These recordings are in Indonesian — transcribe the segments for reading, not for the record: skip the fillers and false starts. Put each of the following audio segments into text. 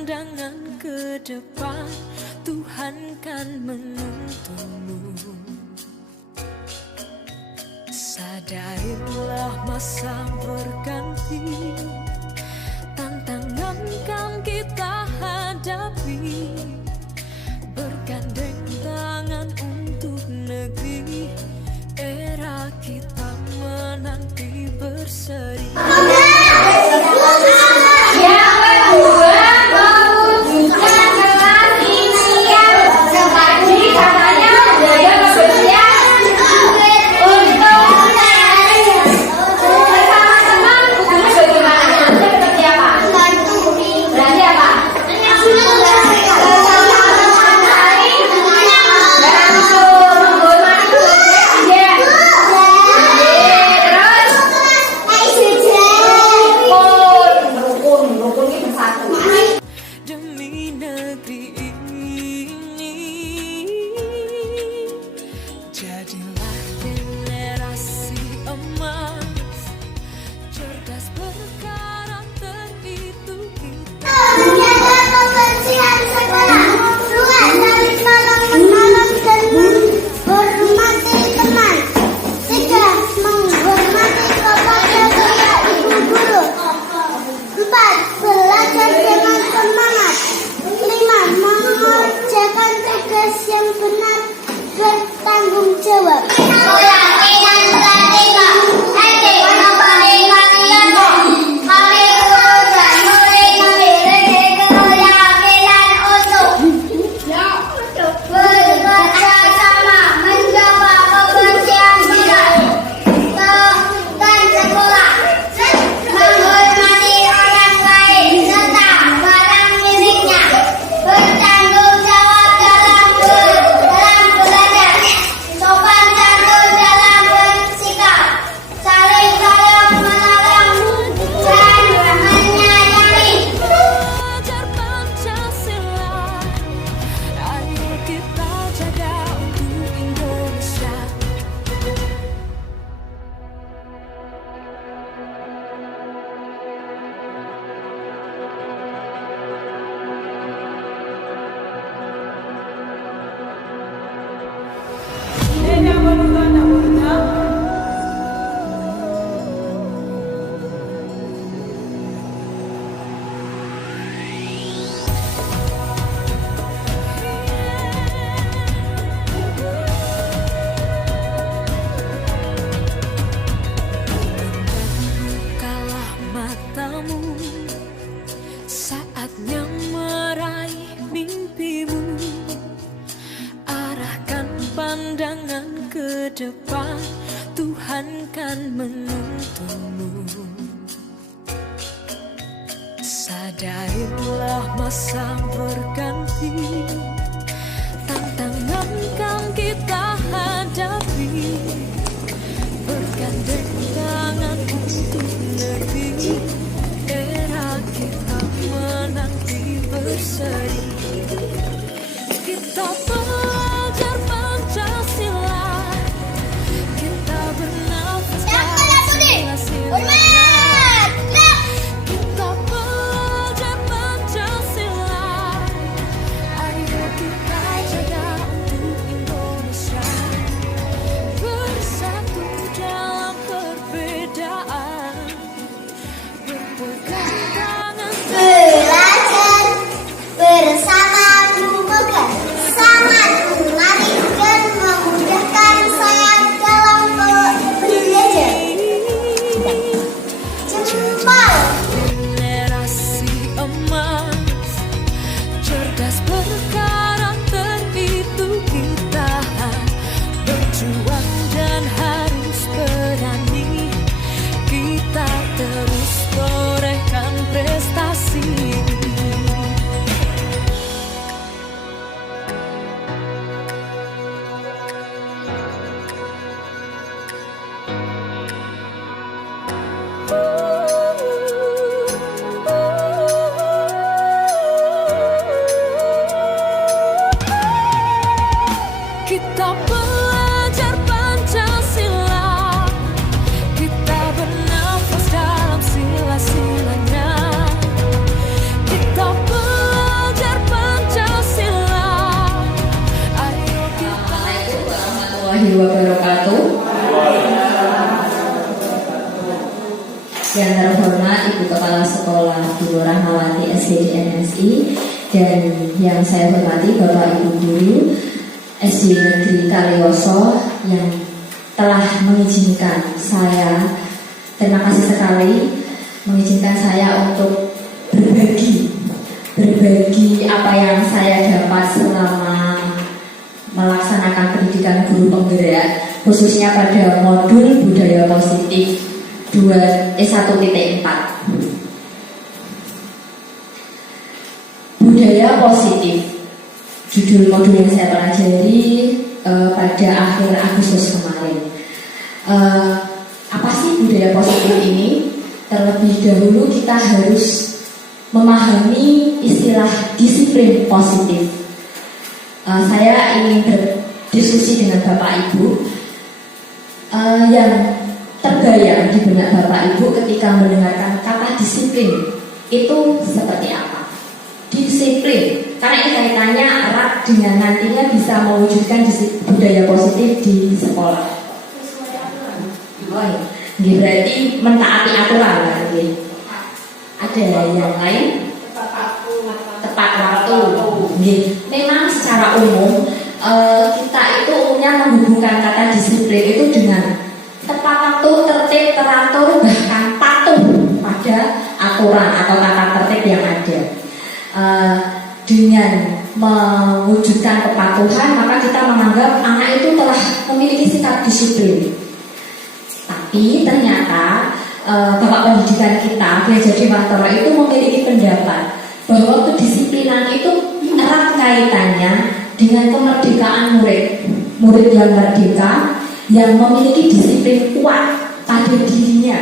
pandangan ke depan, Tuhan kan menuntunmu. Sadarilah masa berganti, tantangan kan kita hadapi, bergandeng tangan untuk negeri, era kita menanti berseri. Demi negeri ini, jadilah generasi emas, cerdas berkarakter itu kita. Menjaga kebersihan sekolah, luas dari tolong-menolong dan menghormati teman. 3. Menghormati kepada kedua ibu guru. 4. Belajar dengan semangat. 5. Mengerjakan tugas yang benar, bertanggung jawab. Bukalah matamu, saatnya meraih mimpimu. Arahkan pandangan ke depan, Tuhan kan menuntunmu. Sadarilah masa berganti, tantangan kan kita hadapi, bergandeng tangan untuk negeri, era kita menanti berseri. Kita belajar Pancasila, kita bernafas Pancasila. Kita belajar Pancasila, ayo kita jaga untuk Indonesia, bersatu dalam perbedaan, berpegang tangan. Belajar bersama. Sekolah Bu Rahmawati SD NSI, dan yang saya hormati Bapak Ibu Guru SD Negeri Kalioso yang telah mengizinkan saya, terima kasih sekali mengizinkan saya untuk berbagi apa yang saya dapat selama melaksanakan pendidikan guru penggerak, khususnya pada modul budaya positif 1.4. Budaya positif, judul modul yang saya pelajari pada akhir Agustus kemarin. Apa sih budaya positif ini? Terlebih dahulu kita harus memahami istilah disiplin positif. Saya ingin berdiskusi dengan Bapak Ibu yang terbayang di benak Bapak Ibu ketika mendengarkan kata disiplin itu seperti apa? Disiplin, karena ini kaitannya erat dengan nantinya bisa mewujudkan budaya positif di sekolah. Berarti mentaati aturan lagi. Ada yang lain? Tepat waktu. Memang secara umum kita itu umumnya menghubungkan kata disiplin itu dengan tepat waktu, tertib, teratur, bahkan patuh pada aturan atau tata tertib yang ada. Dengan mewujudkan kepatuhan, maka kita menganggap anak itu telah memiliki sikap disiplin. Tapi ternyata Bapak Pendidikan kita, Belajar Dewantara itu memiliki pendapat bahwa kedisiplinan itu erat kaitannya dengan kemerdekaan murid. Murid yang merdeka, yang memiliki disiplin kuat pada dirinya.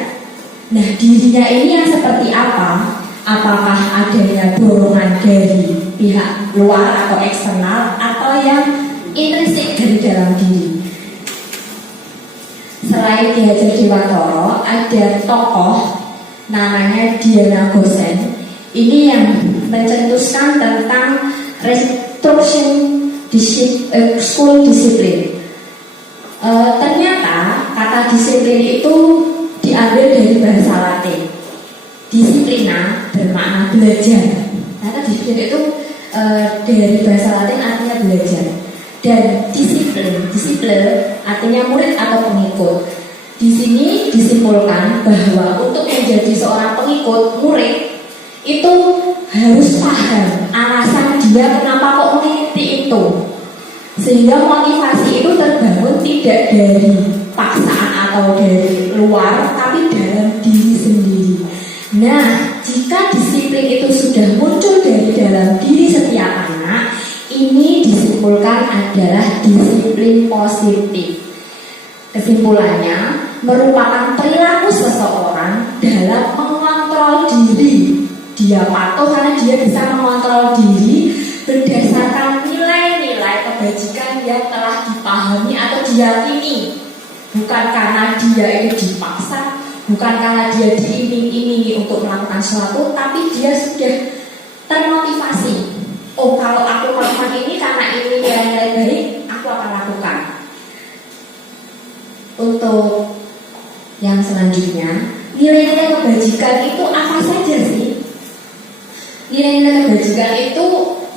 Nah, dirinya ini yang seperti apa? Apakah adanya dorongan dari pihak luar atau eksternal, atau yang intrinsik dari dalam diri? Selain Ki Hajar Dewantara, ada tokoh namanya Diana Gosen. Ini yang mencetuskan tentang restruction school discipline. Ternyata kata disiplin itu diambil dari bahasa Latin. Disiplina bermakna belajar. Kata disiplin itu dari bahasa Latin artinya belajar. Dan disiplin artinya murid atau pengikut. Di sini disimpulkan bahwa untuk menjadi seorang pengikut murid itu harus paham alasan dia kenapa kok mengikuti itu, sehingga motivasi itu terbangun tidak dari paksaan atau dari luar, tapi dalam diri sendiri. Nah, jika disiplin itu sudah muncul dari dalam diri setiap anak, ini disimpulkan adalah disiplin positif. Kesimpulannya, merupakan perilaku seseorang dalam mengontrol diri. Dia patuh karena dia bisa mengontrol diri berdasarkan nilai-nilai kebajikan yang telah dipahami atau diyakini. Bukan karena dia itu dipaksa, bukan karena dia diiming-imingi untuk melakukan sesuatu, tapi dia sudah termotivasi. Oh, kalau aku melakukan ini karena ini nilai-nilai baik, aku akan lakukan. Untuk yang selanjutnya, nilai-nilai kebajikan itu apa saja sih? Nilai-nilai kebajikan itu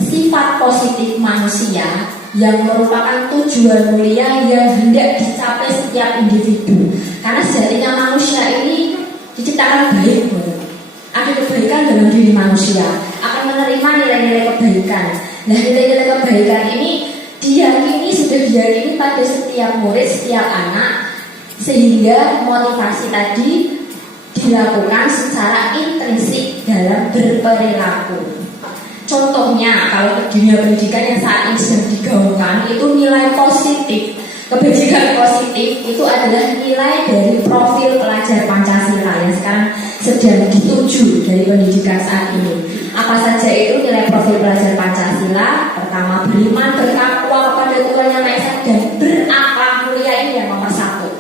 sifat positif manusia yang merupakan tujuan mulia yang hendak dicapai setiap individu. Karena sejatinya manusia ini diciptakan baik. Ada kebaikan dalam diri manusia, akan menerima nilai-nilai kebaikan. Nah, nilai-nilai kebaikan ini sudah diyakini pada setiap murid, setiap anak, sehingga motivasi tadi dilakukan secara intrinsik dalam berperilaku. Contohnya, kalau ke dunia pendidikan yang saat ini sedang digaungkan, itu nilai positif. Kebajikan positif itu adalah nilai dari profil pelajar Pancasila yang sekarang sedang dituju dari pendidikan saat ini. Apa saja itu nilai profil pelajar Pancasila? Pertama, beriman, bertakwa kepada Tuhan Yang Maha Esa, dan berakhlak mulia. Ini yang nomor 1.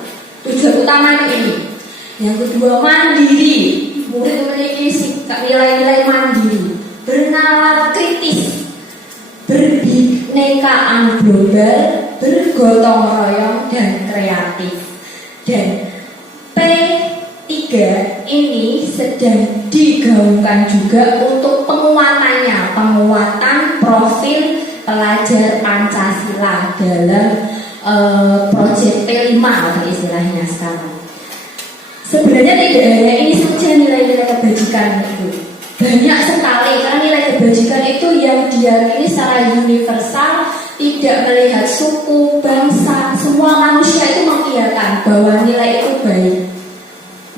Tujuan utama ini. Yang kedua, mandiri. Murid memiliki nilai-nilai mandiri, bernalar kritis, berbinekaan global, bergotong royong, dan kreatif. Dan P3 ini sedang digaungkan juga untuk penguatannya, penguatan profil pelajar Pancasila dalam proyek P5 istilahnya sekarang. Sebenarnya tidak hanya ini saja nilai-nilai kebajikan itu, banyak sekali karena nilai kebajikan itu yang diyakini secara universal, tidak melihat suku, bangsa, semua manusia itu mengiyakan bahwa nilai itu baik.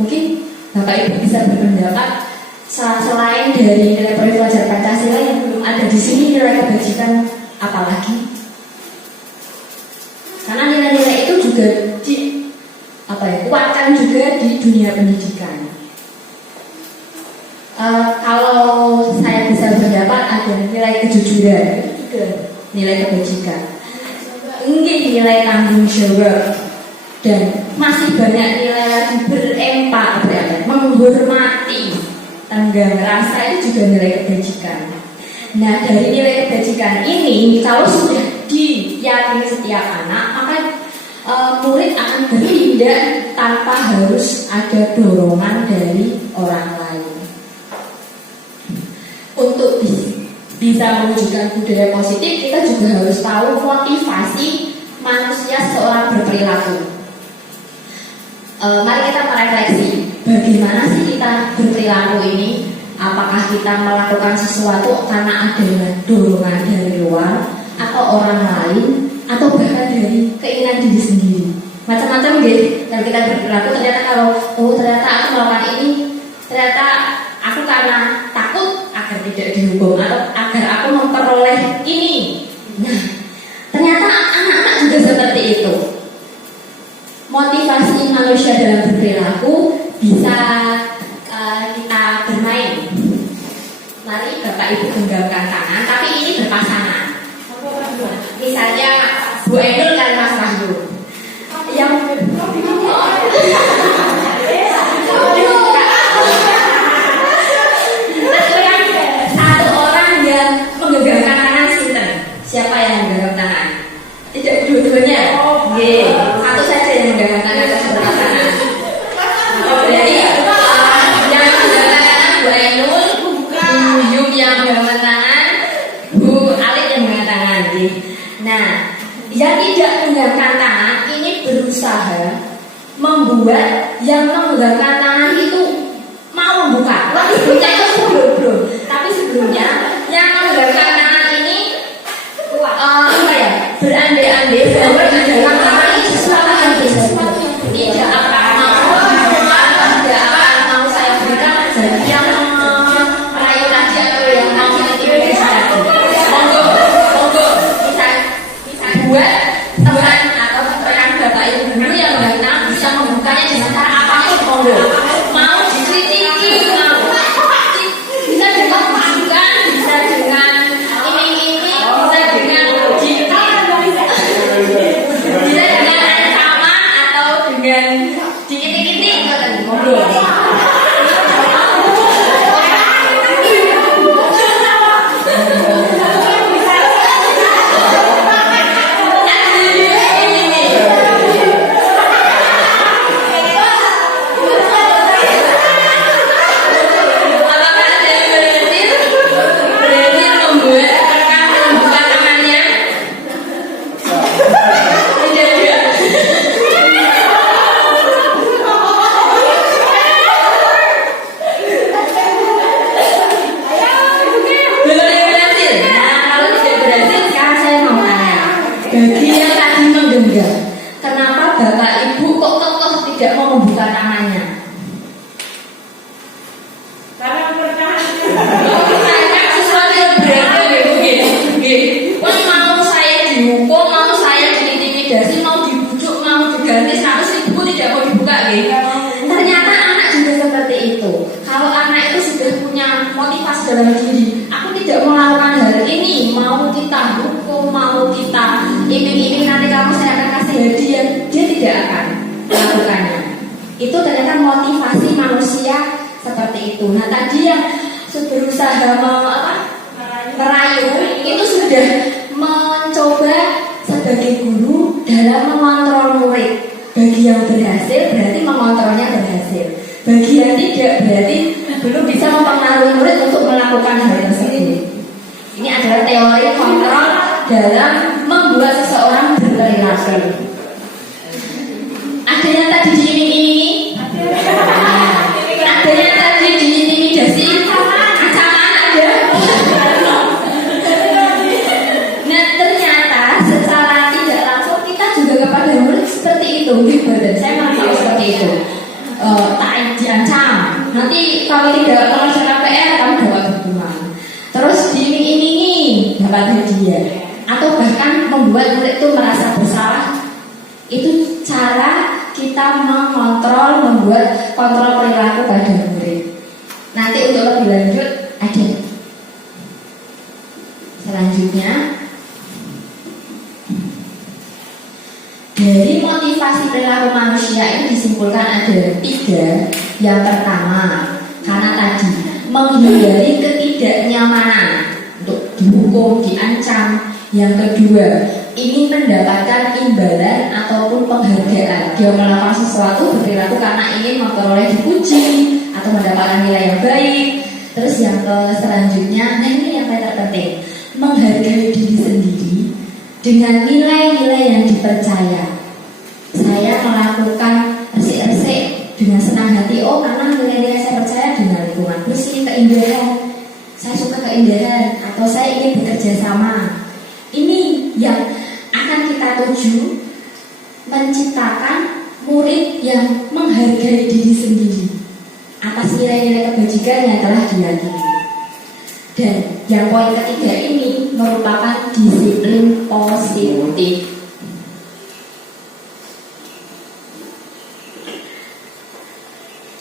Mungkin Bapak Ibu bisa berpendapat selain dari nilai pelajar Pancasila yang belum ada di sini nilai kebajikan apalagi? Karena nilai-nilai itu juga kuatkan juga di dunia pendidikan. Kalau saya bisa berpendapat ada nilai kejujuran, nilai kebajikan, nilai tanggung jawab, dan masih banyak nilai lagi berempati, menghormati, tenggang rasa itu juga nilai kebajikan. Nah, dari nilai kebajikan ini kalau sudah diyakini setiap anak, maka murid akan bertindak tanpa harus ada dorongan dari orang lain. Untuk bisa mewujudkan budaya positif, kita juga harus tahu motivasi manusia seorang berperilaku. Mari kita merefleksi, bagaimana sih kita berperilaku ini? Apakah kita melakukan sesuatu karena ada dorongan dari luar, atau orang lain, atau bahkan dari keinginan diri sendiri? Macam-macam deh. Dan kita berperilaku ternyata kalau ternyata aku melakukan ini, ternyata aku karena takut agar tidak dihukum atau agar aku memperoleh ini. Nah, ternyata anak-anak juga seperti itu. Motivasi manusia dalam berperilaku bisa kita bermain. Mari Bapak Ibu genggamkan tangan, tapi ini berpasangan. Misalnya Bu Endul dan Mas Wahyu. Yang satu orang yang menggenggamkan tangan sinten? Siapa yang menggenggam tangan? Tidak dua-duanya. Satu saja yang menggenggam tangan ke sebelah kanan. Berarti yang menggenggam tangan Bu Endul, Bu Yum yang menggenggam tangan, Bu Alit yang menggenggam tangan. Nah, yang tidak menggenggamkan tangan ini berusaha membuat yang menggenggamkan tangan itu mau membuka. Sebelumnya itu belum. Tapi sebelumnya yang menggenggamkan tangan ini berandai-andai bahwa di dalam tangan ini sesuatu yang bisa tidak akan mau saya berikan jadi yang merayu lagi atau yang mau ini monggo bisa buat teman atau rekan Bapak Ibu guru yang benar bisa membukanya dengan cara apapun monggo. Mau dikritiki, bisa dengan masukan, bisa dengan iming-iming, bisa dengan bisa dengan ancaman atau dengan dikitik-kitik, monggo. Bagi yang tadi menggenggam, kenapa Bapak Ibu kok kekeh tidak mau membuka tangannya? Karena pertahanan. Sesuatu yang berarti mau saya dihukum, mau saya diintimidasi, mau dibujuk, mau diganti 100.000 tidak mau dibuka. Ternyata anak juga seperti itu. Kalau anak itu sudah punya motivasi dalam diri, aku tidak melakukan hal ini, mau kita hukum, mau kita iming-iming nanti kamu saya akan kasih hadiah, dia tidak akan melakukannya. Itu ternyata motivasi manusia seperti itu. Nah, tadi yang berusaha merayu itu sudah mencoba sebagai guru dalam mengontrol murid. Bagi yang berhasil berarti mengontrolnya berhasil. Bagi yang tidak berarti belum bisa mempengaruhi murid untuk melakukan hal tersebut. Ini adalah teori kontrol dalam membuat seseorang berperilaku. Ada yang tadi diiming-imingi? Ada yang tadi diintimidasi? Ancaman ada? Nah, ternyata secara tidak langsung kita juga kepada murid seperti itu. Dan saya merasa seperti itu. Tak diancam. Nanti kalau tidak mengerjakan PR, kamu dapat hukuman. Terus diiming-imingi, dapat hadiah. Atau bahkan membuat murid itu merasa bersalah. Itu cara kita mengontrol, membuat kontrol perilaku pada murid. Nanti untuk lebih lanjut ada. Selanjutnya, dari motivasi perilaku manusia ini disimpulkan ada 3. Yang pertama, karena tadi menghindari ketidaknyamanan untuk dihukum, diancam. Yang kedua, ingin mendapatkan imbalan ataupun penghargaan. Dia melakukan sesuatu berperilaku karena ingin memperoleh dipuji atau mendapatkan nilai yang baik. Terus yang selanjutnya, nah ini yang paling terpenting, menghargai diri sendiri dengan nilai-nilai yang dipercaya. Saya melakukan resik-resik dengan senang hati, karena nilai-nilai saya percaya dengan lingkungan bersih, keindahan. Saya suka keindahan atau saya ingin bekerja sama. Ini yang akan kita tuju, menciptakan murid yang menghargai diri sendiri atas nilai-nilai kebajikan yang telah diyakini. Dan yang poin ketiga ini merupakan disiplin positif.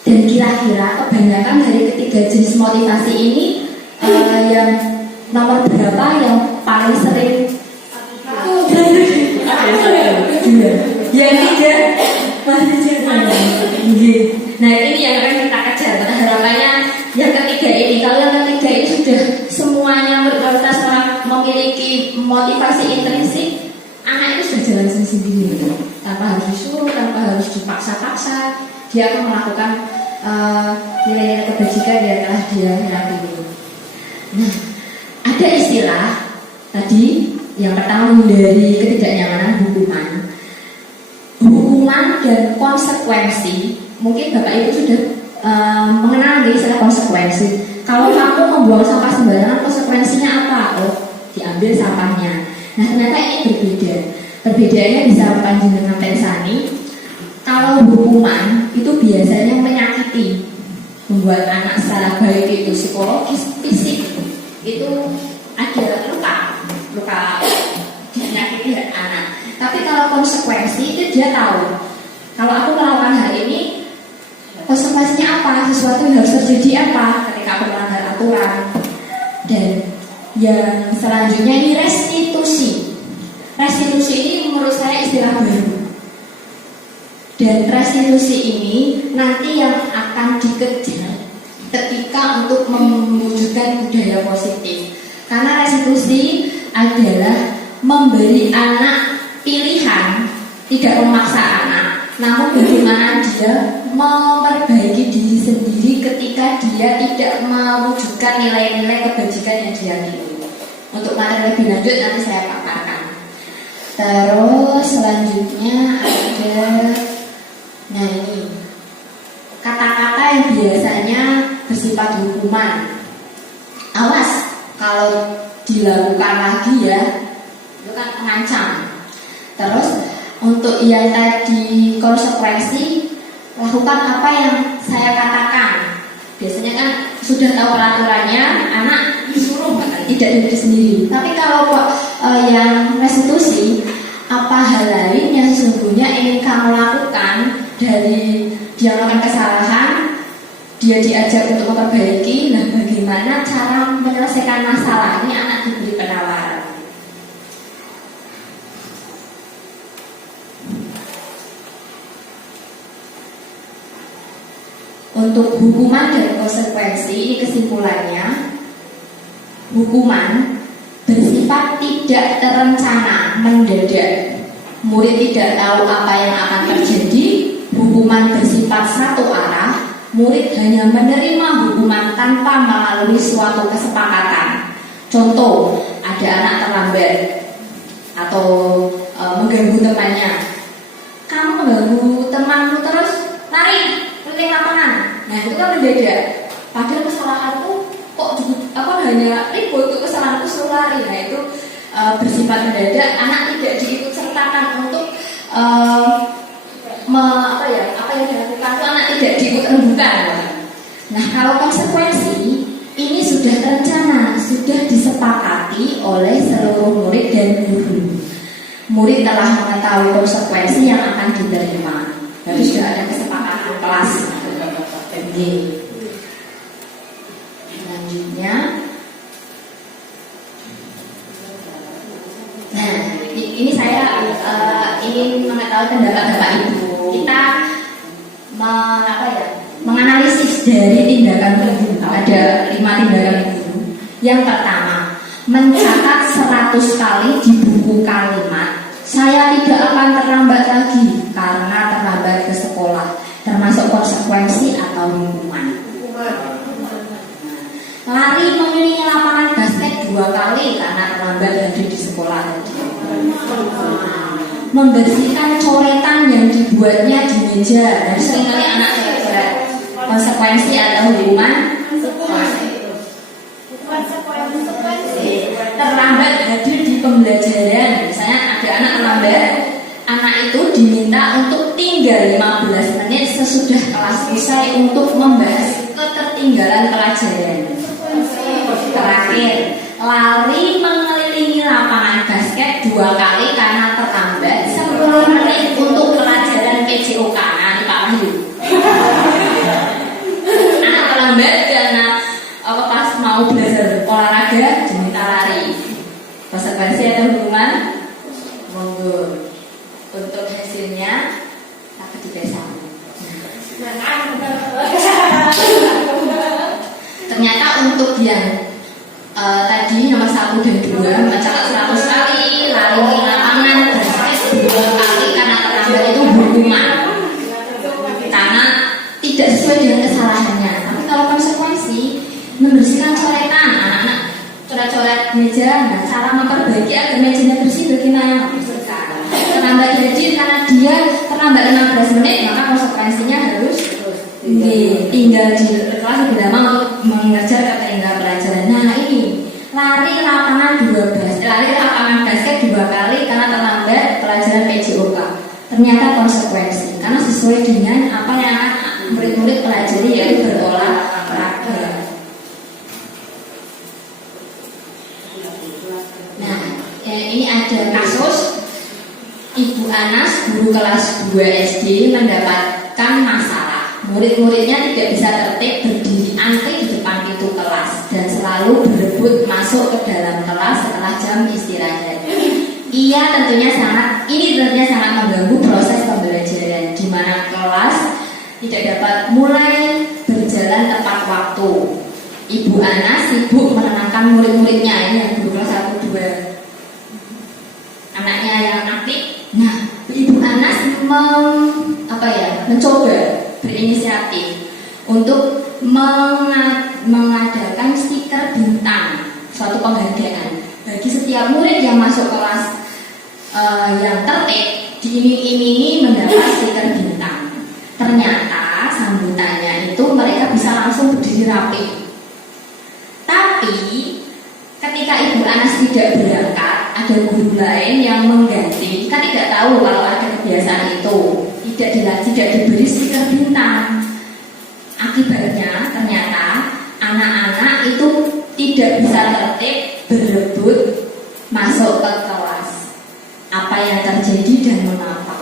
Dan kira-kira kebanyakan dari ketiga jenis motivasi ini yang nomor berapa yang paling sering? Yang 3 masih jalan. Nah ini yang akan kita kejar. Harapannya yang ketiga ini. Kalau yang ketiga ini sudah semuanya berkualitas memiliki motivasi intrinsik, anak itu sudah jalan sendiri, tanpa harus disuruh, tanpa harus dipaksa-paksa. Dia akan melakukan nilai-nilai kebajikan yang telah dia yakini. Nah, ada istilah tadi yang pertama dari ketidaknyamanan hukuman dan konsekuensi. Mungkin Bapak Ibu sudah mengenal istilah konsekuensi. Kalau kamu membuang sampah sembarangan, konsekuensinya apa? Diambil sampahnya. Nah ternyata ini berbeda. Perbedaannya bisa panjenengan pensani. Kalau hukuman itu biasanya menyakiti, membuat anak secara baik itu psikologis, fisik itu ada luka menyakiti anak. Tapi kalau konsekuensi itu dia tahu, kalau aku melakukan hal ini konsekuensinya apa, sesuatu yang harus terjadi apa ketika aku melanggar aturan. Dan yang selanjutnya ini restitusi. Restitusi ini menurut saya istilah baru. Dan restitusi ini nanti yang akan dikejar ketika untuk mewujudkan budaya positif. Karena restitusi adalah memberi anak pilihan, tidak memaksa anak, namun bagaimana dia memperbaiki diri sendiri ketika dia tidak mewujudkan nilai-nilai kebajikan yang diyakini. Untuk materi lebih lanjut nanti saya paparkan. Terus selanjutnya ada, nah ini kata-kata yang biasanya bersifat hukuman. Awas kalau dilakukan lagi ya, itu kan mengancam. Terus untuk yang tadi konsekuensi, lakukan apa yang saya katakan. Biasanya kan sudah tahu peraturannya, anak disuruh tidak diri sendiri. Tapi kalau yang restitusi, apa hal lain yang sesungguhnya ingin kamu lakukan dari dia melakukan kesalahan, dia diajak untuk memperbaiki. Nah, bagaimana cara menyelesaikan masalah ini, anak diberi penawaran. Untuk hukuman dan konsekuensi, ini kesimpulannya, hukuman bersifat tidak terencana, mendadak. Murid tidak tahu apa yang akan terjadi. Hukuman bersifat satu arah. murid hanya menerima hukuman tanpa melalui suatu kesepakatan. Contoh, ada anak terlambat atau mengganggu temannya. Kamu mengganggu temanmu terus, lari keliling lapangan. Nah itu kan mendadak. Padahal kesalahanku kok hanya ribut, kesalahanku suruh lari. Nah itu bersifat mendadak. Anak tidak diikut sertakan untuk apa yang dilakukan itu anak tidak diikut rembukan. Nah kalau konsekuensi ini sudah terencana, sudah disepakati oleh seluruh murid dan guru. Murid telah mengetahui konsekuensi yang akan diterima. Jadi sudah ada kesepakatan kelas. Selanjutnya, nah ini saya ingin mengetahui pendapat Bapak Ibu. Kita menganalisis dari tindakan guru. Ada 5 tindakan guru. Yang pertama, mencatat 100 kali di buku kalimat, saya tidak akan terlambat lagi karena terlambat ke sekolah, termasuk konsekuensi atau hukuman. Lari mengelilingi lapangan basket 2 kali karena terlambat hadir di sekolah tadi. Membersihkan coretan yang dibuatnya di meja. Dan seringkali anak coret-coret. Konsekuensi atau hukuman? Terlambat hadir di pembelajaran. Misalnya ada anak terlambat, anak itu diminta untuk tinggal 15 menit sesudah kelas usai untuk membahas ketertinggalan pelajaran. Terakhir, lari mengelilingi lapangan basket 2 kali karena terlambat 10 menit untuk pelajaran PJOK. Nah, ini Pak Wahyu. Anak terlambat karena pas mau belajar olahraga diminta lari. Konsekuensi atau hukuman? Monggo. Untuk hasilnya tak dipesang. Ternyata untuk yang tadi nomor 1 dan 2 mencatat 100 kali, lari di lapangan basket 2 kali karena terlambat itu hukuman karena tidak sesuai dengan kesalahannya. Tapi kalau konsekuensi, membersihkan coretan, anak-anak coret-coret meja. Nah, cara memperbaiki agar mejanya bersih bagaimana? Membersihkan. Terlambat hadir karena dia terlambat 15 menit, maka konsekuensinya harus tinggal di kelas lebih lama untuk mengejar ketertinggalan pelajaran. Nah ini lari lapangan basket 2 kali karena terlambat pelajaran PJOK. Ternyata konsekuensi karena sesuai dengan apa yang murid-murid pelajari, yaitu berolahraga. Nah ini ada kasus Ibu Anas, guru kelas 2 SD, mendapatkan masalah. Murid-muridnya tidak bisa tertib berdiri antri di depan pintu kelas dan selalu berebut masuk ke dalam kelas setelah jam istirahat. Ini tentunya sangat mengganggu proses pembelajaran, di mana kelas tidak dapat mulai berjalan tepat waktu. Ibu Anas sibuk menenangkan murid-muridnya, ini yang guru kelas 1-2, anaknya yang aktif. Nah, Ibu Anas mencoba berinisiatif untuk mengadakan stiker bintang, suatu penghargaan bagi setiap murid yang masuk kelas yang tertib, diiming-imingi mendapat stiker bintang. Ternyata sambutannya itu mereka bisa langsung berdiri rapi. Tapi ketika Ibu Anas tidak berangkat, ada guru lain yang mengganti. Kan tidak tahu kalau ada kebiasaan itu, tidak diberi stiker bintang. Akibatnya ternyata anak-anak itu tidak bisa tertib berebut masuk ke kelas. Apa yang terjadi dan mengapa?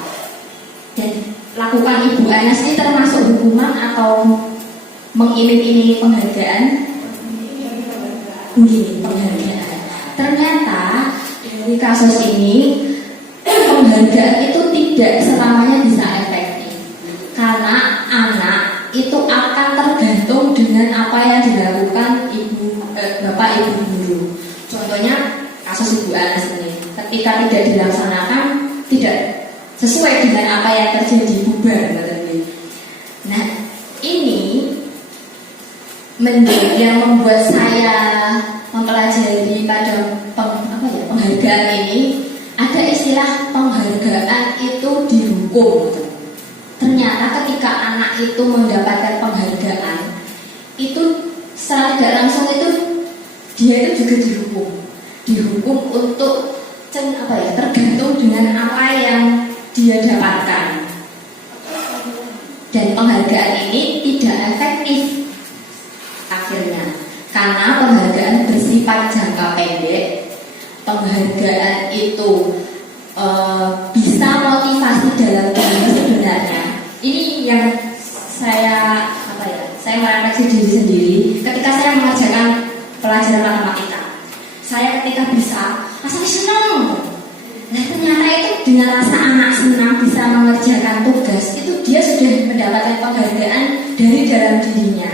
Dan lakukan Ibu Anas ini termasuk hukuman atau mengiming-imingi penghargaan? Penghargaan. Ternyata dari kasus ini penghargaan itu tidak selamanya bisa efektif, karena anak itu akan tergantung dengan apa yang dilakukan bapak ibu guru. Contohnya kasus Ibu Anas ini, ketika tidak dilaksanakan, tidak sesuai dengan apa yang terjadi, bubar. Nah ini yang membuat saya mempelajari pada penghargaan ini, ada istilah penghargaan itu dihukum. Ternyata ketika anak itu mendapatkan penghargaan, itu secara tidak langsung itu dia itu juga dihukum untuk tergantung dengan apa yang dia dapatkan. Dan penghargaan ini tidak efektif akhirnya, karena penghargaan bersifat jangka pendek. Penghargaan itu bisa motivasi dalam diri sebenarnya. Ini yang saya merefleksi diri sendiri ketika saya mengajarkan pelajaran matematika. Saya ketika bisa rasanya senang. Nah ternyata itu dengan rasa anak senang bisa mengerjakan tugas, itu dia sudah mendapatkan penghargaan dari dalam dirinya.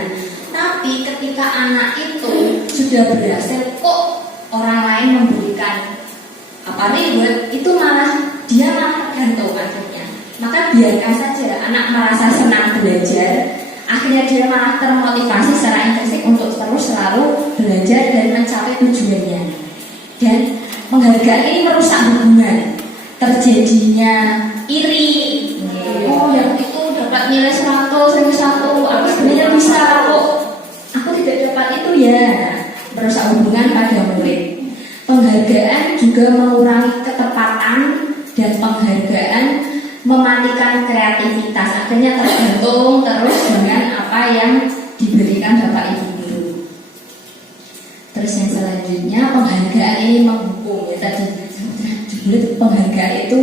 Tapi ketika anak itu sudah berhasil, kok orang lain memberikan reward, itu dia malah tergantung akhirnya. Maka biarkan saja anak merasa senang belajar, akhirnya dia malah termotivasi secara intrinsik untuk terus selalu belajar dan mencapai tujuannya. Dan penghargaan ini merusak hubungan, terjadinya iri. Oh yang itu dapat nilai 100, aku sebenarnya bisa kok, aku tidak dapat itu ya. Merusak hubungan pada murid. Penghargaan juga mengurangi ketepatan, dan penghargaan mematikan kreativitas. Akhirnya tergantung terus dengan apa yang diberikan Bapak Ibu guru. Terus yang selanjutnya, penghargaan ini menghukum. Ya tadi penghargaan itu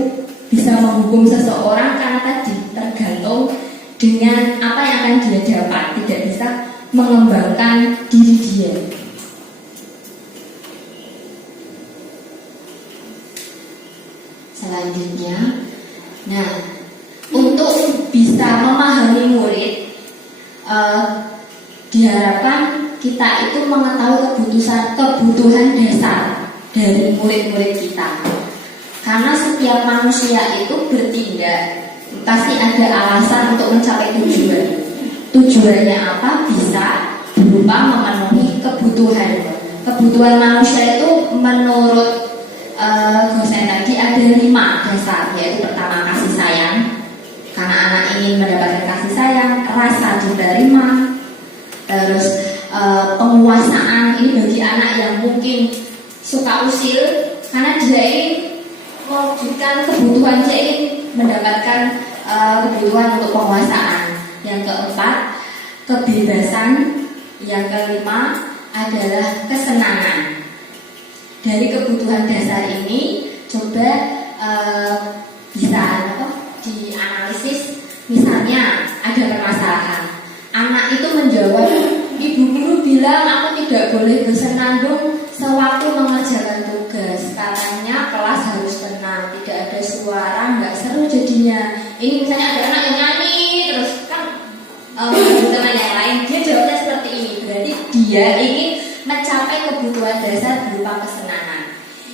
bisa menghukum seseorang karena tadi tergantung dengan apa yang akan dia dapat, tidak bisa mengembangkan diri dia. Selanjutnya, nah untuk bisa memahami murid, diharapkan kita itu mengetahui kebutuhan dasar dari murid-murid kita. Karena setiap manusia itu bertindak pasti ada alasan untuk mencapai tujuan. Tujuannya apa? Bisa berupa memenuhi kebutuhan. Kebutuhan manusia itu menurut dosen tadi ada 5 dasar, yaitu pertama kasih sayang, karena anak ingin mendapatkan kasih sayang, rasa diterima, terus penguasaan, ini bagi anak yang mungkin suka usil, karena dia ingin mewujudkan kebutuhan, dia ingin mendapatkan kebutuhan untuk penguasaan. Yang keempat, kebebasan. Yang kelima adalah kesenangan. Dari kebutuhan dasar ini coba bisa dianalisis. Misalnya ada permasalahan, anak itu menjawab, ibu guru bilang aku tidak boleh bersenandung sewaktu mengerjakan tugas, katanya kelas harus tenang, tidak ada suara, nggak seru jadinya. Ini misalnya ada anak yang nyanyi terus kan teman yang lain, dia jawabnya seperti ini. Berarti dia ingin mencapai kebutuhan dasar berupa kesenangan.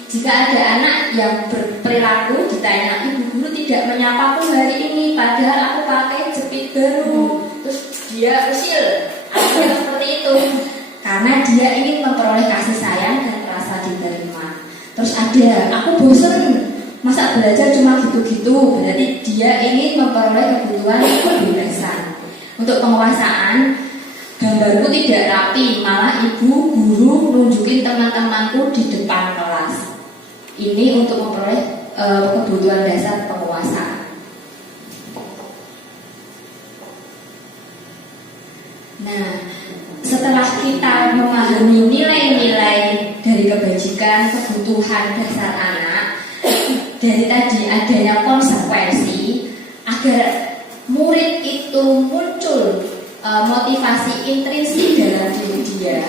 Jika ada anak yang berperilaku ditanya, ibu guru tidak menyapaku hari ini padahal aku pakai jepit baru, terus dia usil, akhirnya seperti itu karena dia ingin memperoleh kasih sayang dan rasa diterima. Terus ada, aku bosan masa belajar cuma gitu-gitu, berarti dia ingin memperoleh kebutuhan kebebasan. Untuk penguasaan, gambarku tidak rapi, malah ibu guru nunjukin teman-temanku di depan kelas. Ini untuk memperoleh kebutuhan dasar penguasaan. Nah, setelah kita memahami nilai-nilai dari kebajikan, kebutuhan dasar anak, dari tadi adanya konsekuensi agar murid itu muncul motivasi intrinsik dalam diri dia,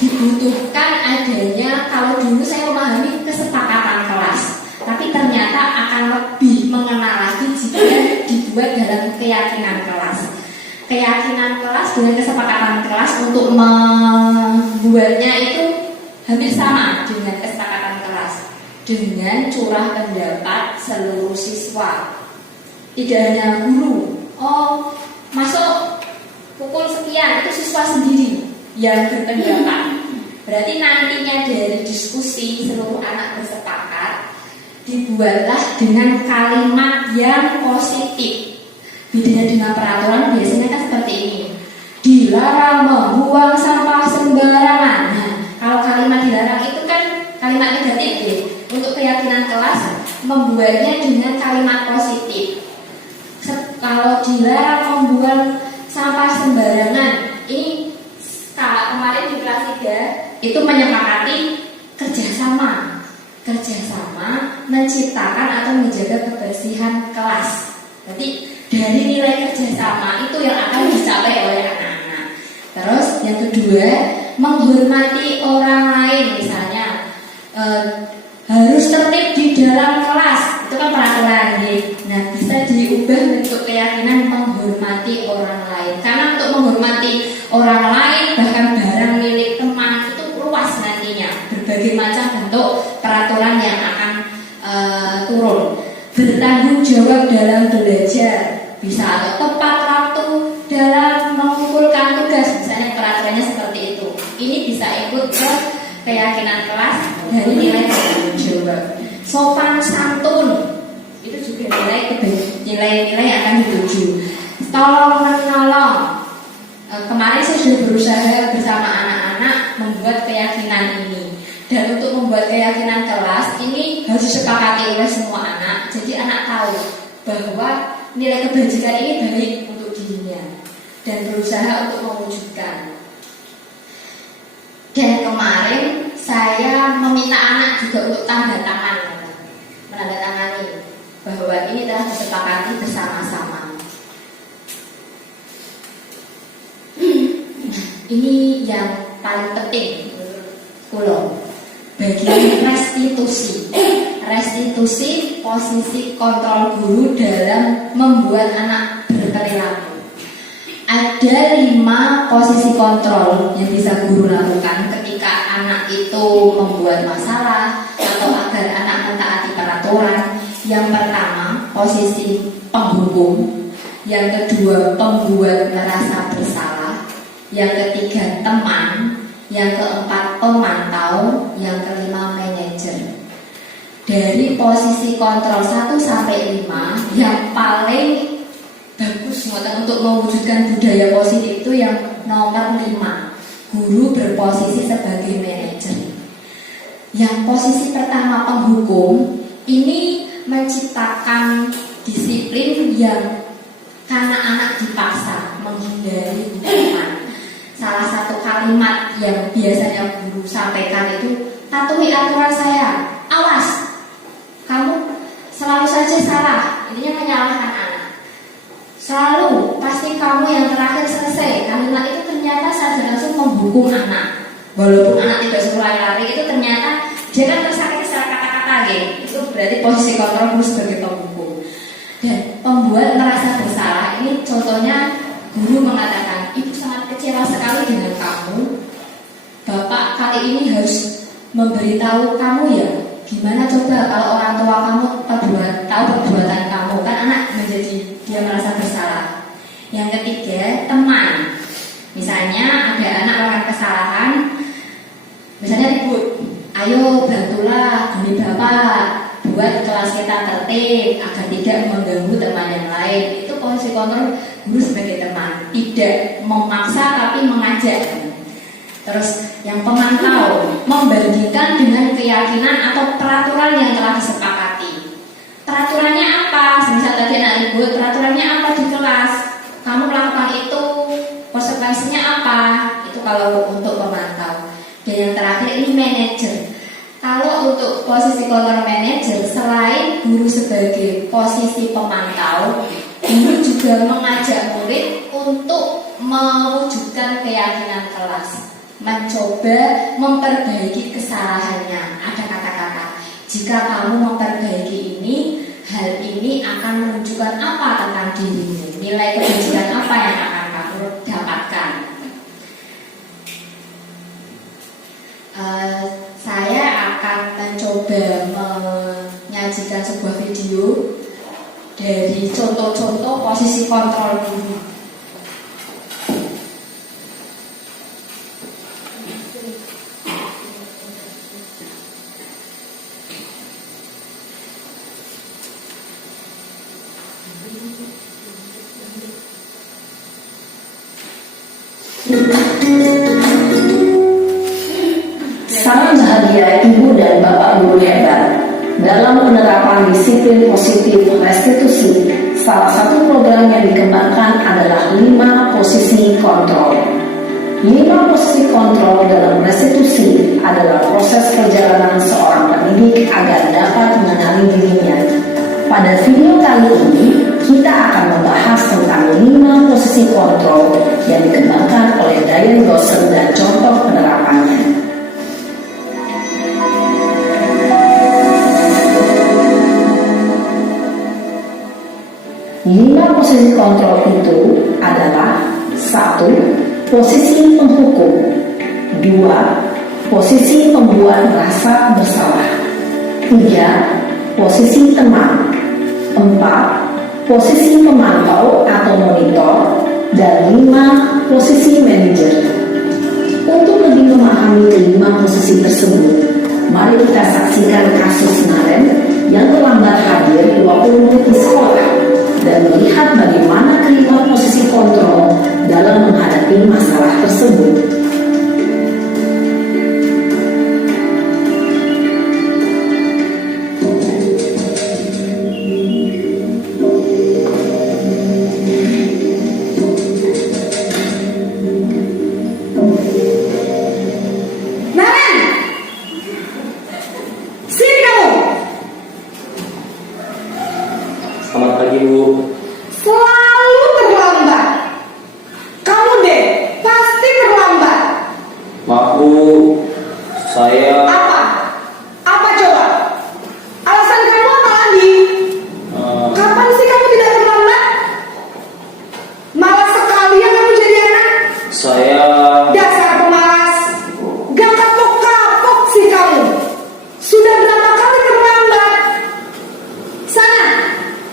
dibutuhkan adanya, kalau dulu saya memahami kesepakatan kelas, tapi ternyata akan lebih mengenal lagi jika dibuat dalam keyakinan kelas. Keyakinan kelas dengan kesepakatan kelas untuk membuatnya itu hampir sama dengan kesepakatan kelas, dengan curah pendapat seluruh siswa. Tidak hanya guru, masuk pukul sekian, itu siswa sendiri. yang berpendapat. Berarti nantinya dari diskusi seluruh anak bersepakat dibuatlah dengan kalimat yang positif. Bedanya dengan peraturan biasanya kan seperti ini. Dilarang membuang sampah sembarangan. Nah, kalau kalimat dilarang itu kan kalimat negatif ya. Untuk keyakinan kelas membuatnya dengan kalimat positif. Kalau dilarang membuang sampah sembarangan, ini kemarin di kelas 3 itu menyepakati kerjasama menciptakan atau menjaga kebersihan kelas. Jadi dari nilai kerjasama itu yang akan dicapai oleh anak-anak. Terus yang kedua, menghormati orang lain, misalnya harus tertib di dalam kelas, itu kan peraturan ya. Nah, bisa diubah bentuk keyakinan menghormati orang lain. Karena untuk menghormati orang lain, bahkan barang milik teman itu luas nantinya, berbagai macam bentuk peraturan yang akan turun. Bertanggung jawab dalam belajar, bisa atau tepat waktu dalam mengumpulkan tugas, misalnya peraturannya seperti itu. Ini bisa ikut ke keyakinan kelas dari nilai bertanggung jawab. Sopan santun, itu juga nilai-nilai yang akan dituju. Tolong menolong. Kemarin saya sudah berusaha bersama anak-anak membuat keyakinan ini. Dan untuk membuat keyakinan kelas ini harus disepakati oleh semua anak. Jadi anak tahu bahwa nilai kebajikan ini baik untuk dirinya dan berusaha untuk mewujudkan. Dan kemarin saya meminta anak juga untuk tanda tangan, menandatangani bahwa ini telah disepakati bersama-sama. Ini yang paling penting menurut Kulo, bagian restitusi posisi kontrol guru dalam membuat anak berperilaku. Ada 5 posisi kontrol yang bisa guru lakukan ketika anak itu membuat masalah atau agar anak mentaati peraturan. Yang pertama, posisi penghukum. Yang kedua, pembuat merasa bersalah. Yang ketiga, teman. Yang keempat, pemantau. Yang kelima, manajer. Dari posisi kontrol 1 sampai 5, yang paling bagus untuk mewujudkan budaya positif itu yang nomor 5. Guru berposisi sebagai manajer. Yang posisi pertama, penghukum, ini menciptakan disiplin yang karena anak dipaksa menghindari hukuman. Salah satu kalimat yang biasanya guru sampaikan itu, patuhi aturan saya, awas, kamu selalu saja salah. Intinya menyalahkan anak. Selalu, pasti kamu yang terakhir selesai. Kalimat itu ternyata saja langsung menghukum anak. Walaupun anak tidak suruh lari-lari, itu ternyata dia kan tersakiti secara kata-kata gitu. Itu berarti posisi kontrol guru sebagai penghukum. Dan pembuat merasa bersalah, ini contohnya guru mengatakan, ibu sangat kecewa sekali dengan kamu. Bapak kali ini harus memberitahu kamu ya. Gimana coba kalau orang tua kamu tahu perbuatan kamu, kan anak menjadi dia merasa bersalah. Yang ketiga, teman. Misalnya ada anak melakukan kesalahan, misalnya ribut, ayo bantulah demi bapak buat kelas kita tertib agar tidak mengganggu teman yang lain. Itu posisi kontrol guru sebagai teman, tidak memaksa tapi mengajak. Terus yang pemantau, membandingkan dengan keyakinan atau peraturan yang telah disepakati. Peraturannya apa? Misal tadi anak ribut, peraturannya apa di kelas? Kamu melakukan itu, konsekuensinya apa? Itu kalau untuk pemantau. Dan yang terakhir ini manajer. Kalau untuk posisi kontrol manajer, selain guru sebagai posisi pemantau, guru juga mengajak murid untuk mewujudkan keyakinan kelas, mencoba memperbaiki kesalahannya. Ada kata-kata, jika kamu memperbaiki ini, hal ini akan menunjukkan apa tentang dirimu, nilai kebajikan apa yang akan kamu dapatkan. Saya akan mencoba menyajikan sebuah video dari contoh-contoh posisi kontrol guru. Sangat bahagia Ibu dan Bapak Guru hebat dalam penerapan disiplin positif restitusi. Salah satu program yang dikembangkan adalah 5 posisi kontrol. 5 posisi kontrol dalam restitusi adalah proses perjalanan seorang pendidik agar dapat mengenali dirinya. Pada video kali ini, kita akan membahas tentang 5 posisi kontrol yang dikembangkan oleh Diane Dawson dan contoh penerapannya. 5 posisi kontrol itu adalah 1. Posisi penghukum, 2. Posisi pembuat rasa bersalah, 3. Posisi teman, 4. Posisi pemantau atau monitor, dan 5. Posisi manajer. Untuk lebih memahami kelima posisi tersebut, mari kita saksikan kasus Naren yang terlambat hadir 20 menit di sekolah dan melihat bagaimana kelima posisi kontrol dalam menghadapi masalah tersebut. Selamat pagi, Bu. Selalu terlambat. Kamu deh, pasti terlambat. Maaf, Bu. Saya Apa? Apa coba? Alasan kamu apa lagi? Kapan sih kamu tidak terlambat? Malas sekali ya kamu jadi anak. saya Dasar pemalas. Gak kapok-kapok sih kamu. Sudah berapa kali terlambat? Sana,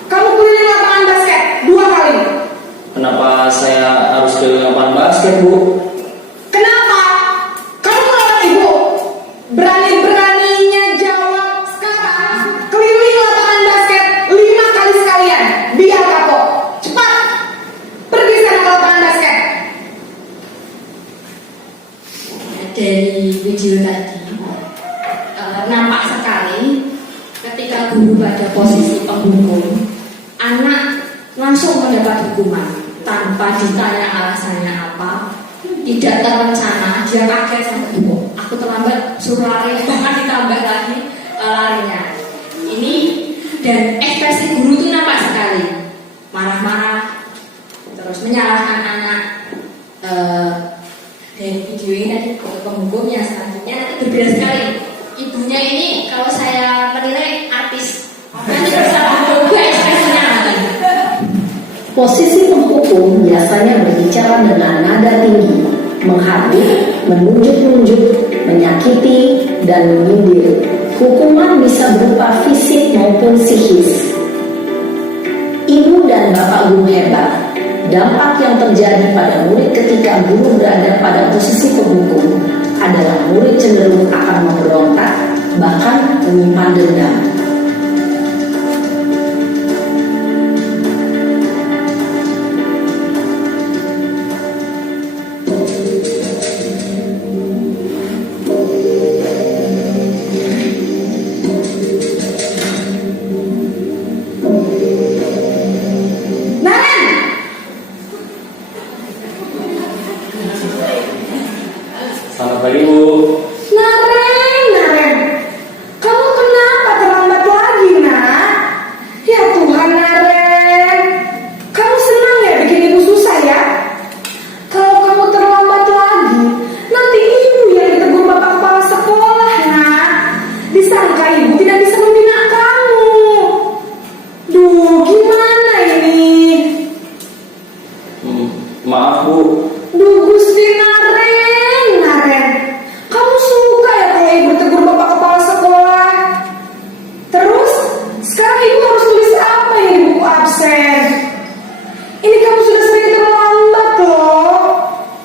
kamu keliling lapangan basket 2 kali. kenapa saya harus ke lapangan basket, Bu? Kenapa? Kamu melawan ibu. Berani-beraninya jawab sekarang. Keliling lapangan basket 5 kali sekalian. Biar kapok. Cepat. Pergi sana ke lapangan basket. Dari video tadi nampak sekali ketika guru pada posisi penghukum, anak langsung mendapat hukuman tanpa ditanya alasannya apa, tidak terencana, dia kaget sampai tuh aku terlambat, suruh lari, bahkan ditambah lagi larinya. Ini dan ekspresi guru itu nampak sekali, marah-marah, terus menyalahkan anak. Dari video ini tadi penghukumnya selanjutnya nanti berbeda sekali. Ibunya ini kalau saya menilai artis, nanti bisa berubah ekspresinya nanti. Posisi penghukum biasanya berbicara dengan nada tinggi, menghardik, menunjuk-nunjuk, menyakiti, dan menyindir. Hukuman bisa berupa fisik maupun psikis. Ibu dan Bapak Guru hebat, dampak yang terjadi pada murid ketika guru berada pada posisi penghukum adalah murid cenderung akan memberontak, bahkan menyimpan dendam. Naren! Selamat pagi, Bu. Naren! Kamu kenapa terlambat lagi, nak? Ya Tuhan, Naren. Kamu senang ya bikin ibu susah ya? Kalau kamu terlambat lagi, nanti ibu yang ditegur bapak kepala sekolah, nak. Disangka ibu tidak bisa membina kamu. Duh, gimana ini? Maaf, Bu. Duh, Gusti Naren. Kamu suka ya kalau ibu tegur bapak kepala sekolah? Terus, sekarang ibu harus tulis apa ya di buku absen? Ini kamu sudah sering terlambat loh.